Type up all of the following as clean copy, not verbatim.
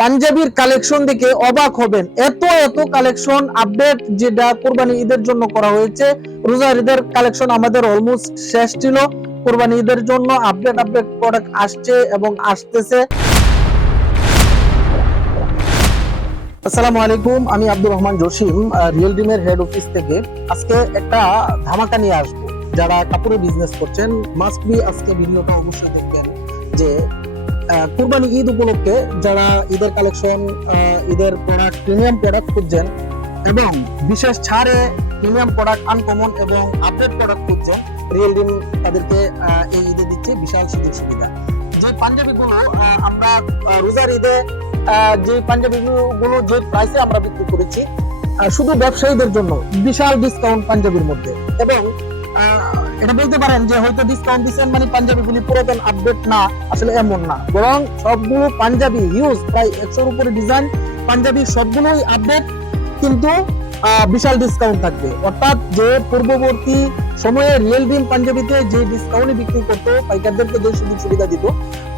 পাঞ্জাবির কালেকশন দেখে অবাক হবেন, এত এত কালেকশন আপডেট যেটা কোরবানি ঈদের জন্য করা হয়েছে। রোজার ঈদের কালেকশন আমাদের অলমোস্ট শেষ ছিল, কোরবানি ঈদের জন্য আপডেট প্রোডাক্ট আসছে এবং আসতেছে। আসসালামু আলাইকুম, আমি আব্দুর রহমান জসিম, রিয়েল ডিমের হেড অফিস থেকে আজকে একটা ধামাকা নিয়ে আসবো। যারা কাপড়ের বিজনেস করছেন মাস্ট বি আজকে ভিডিওটা অবশ্যই দেখবেন। যে কুরবানি ঈদ উপলক্ষে যারা ঈদের কালেকশন, ঈদের প্রোডাক্ট, প্রিমিয়াম প্রোডাক্ট খুঁজছেন এবং বিশেষ ছাড়ে প্রিমিয়াম প্রোডাক্ট, আনকমন এবং আপডেট প্রোডাক্ট খুঁজছেন, রিয়েল ডিম তাদেরকে এই ঈদে দিচ্ছে বিশাল সুযোগ সুবিধা। যে পাঞ্জাবিগুলো আমরা রোজার ঈদে যে পাঞ্জাবিগুলো যে প্রাইসে আমরা বিক্রি করেছি শুধু ব্যবসায়ীদের জন্য বিশাল ডিসকাউন্ট পাঞ্জাবির মধ্যে। এবং এটা বলতে পারেন যে হয়তো ডিসকাউন্ট দিচ্ছেন মানে পাঞ্জাবিগুলি পুরাতন আপডেট না, আসলে এমন না, বরং সবগুলো পাঞ্জাবি ইউজ প্রায় 100-র উপরে ডিজাইন পাঞ্জাবি সবগুলোই আপডেট, কিন্তু বিশাল ডিসকাউন্ট থাকবে। অর্থাৎ যে পূর্ববর্তী সময়ে রিয়েল ডিম পাঞ্জাবিতে যে ডিসকাউন্টে বিক্রি করতো, পাইকারদেরকে যে সুযোগ সুবিধা দিত,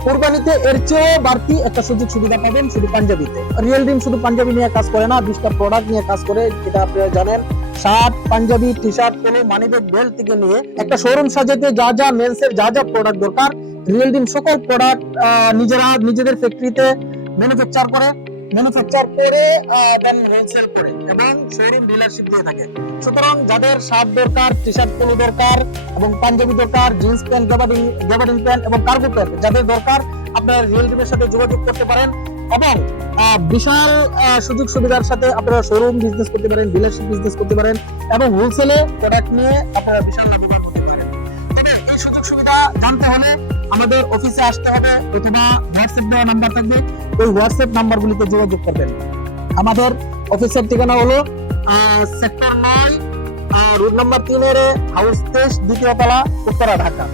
কোরবানিতে এর চেয়ে বাড়তি একটা সুযোগ সুবিধা পাবেন শুধু পাঞ্জাবিতে। রিয়েল ডিম শুধু পাঞ্জাবি নিয়ে কাজ করে না, 20টা প্রোডাক্ট নিয়ে কাজ করে, যেটা আপনারা জানেন। শার্ট, পাঞ্জাবি, টি শার্ট, কোনো মানিব্যাগ, বেল্ট থেকে নিয়ে একটা শোরুম সাজাতে যা যা মেন্সের যা যা প্রোডাক্ট দরকার, রিয়েল ডিম সকল প্রোডাক্ট নিজেরা নিজেদের ফ্যাক্টরিতে ম্যানুফ্যাকচার করে দেন হোলসেল করে এবং শোরুম ডিলারশিপ দিয়ে থাকে। সুতরাং যাদের শার্ট দরকার, টি শার্ট, পোলো দরকার এবং পাঞ্জাবি দরকার, জিন্স প্যান্ট, গ্যাবার্ডিন প্যান্ট এবং কার্গো প্যান্ট যাদের দরকার, আপনারা রিয়েল ডিমের সাথে যোগাযোগ করতে পারেন এবং বিশাল সুযোগ সুবিধার সাথে আপনারা শোরুম বিজনেস করতে পারেন, ডিলারশিপ বিজনেস করতে পারেন এবং হোলসেলে প্রোডাক্ট নিয়ে আপনারা বিশাল লাভবান হতে পারেন। তবে এই সুযোগ সুবিধা জানতে হলে আমাদের অফিসে আসতে হবে অথবা হোয়াটসঅ্যাপ দেওয়া নাম্বার থাকবে, ওই হোয়াটসঅ্যাপ নাম্বারগুলিতে যোগাযোগ করবেন। আমাদের অফিসের ঠিকানা হলো সেক্টর 9, রোড নাম্বার 3, হাউস 23, দ্বিতীয় তলা, উত্তরা, ঢাকা।